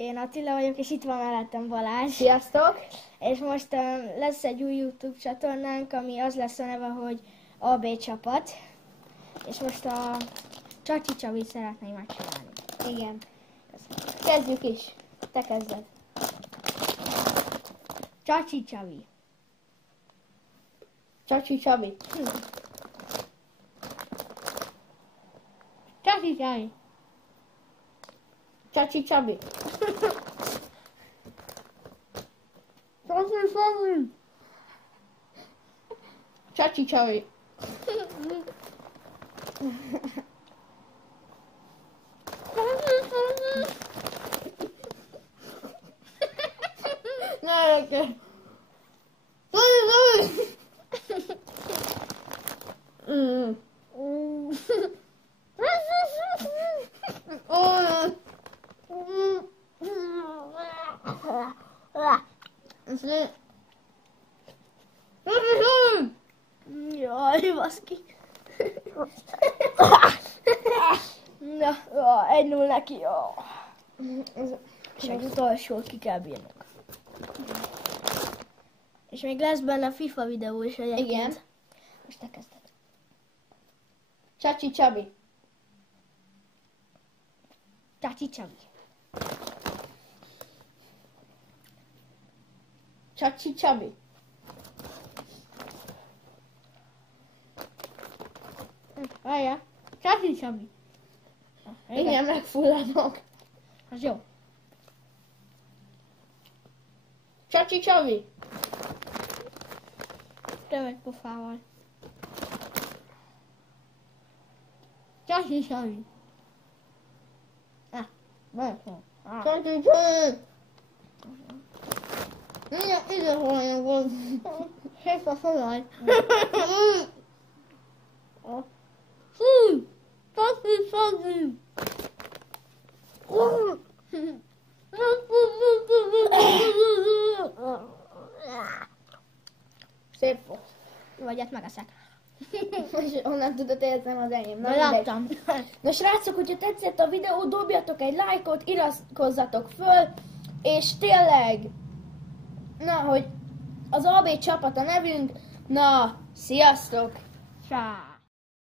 Én Attila vagyok, és itt van mellettem Balázs. Sziasztok! És most lesz egy új YouTube csatornánk, ami az lesz a neve, hogy AB csapat. És most a Csacsi Csabit szeretném megcsinálni. Igen. Kezdjük is. Te kezded. Csacsi Csabi. Csacsi Csabi. Csacsi Csabi. Csacsi Csabi. Csacsi Csabi. Ne, okay. Jaj, baszki. Na, 1-0 neki. És az utolsót ki kell bírnunk. És még lesz benne FIFA videó is egyébként. Igen. Most te kezded. Csacsi Csabi. Csacsi Csabi. Csacsi Csabi. Várjál. Csacsi Csabi. Igen, megfulladok. Az jó. Csacsi Csabi. Tömeg pofával. Csacsi Csabi. Csacsi Csabi. Mindjárt ide volna volt. Szép a fogad. Csacsi Csabi. Szép volt. Vagy hát megeszek. És onnan tudod érzem az enyém. De Na, mindegy. láttam. Na srácok, hogyha tetszett a videó, dobjatok egy lájkot, iratkozzatok föl, és tényleg, na, hogy az AB csapat a nevünk, na, sziasztok! Csá.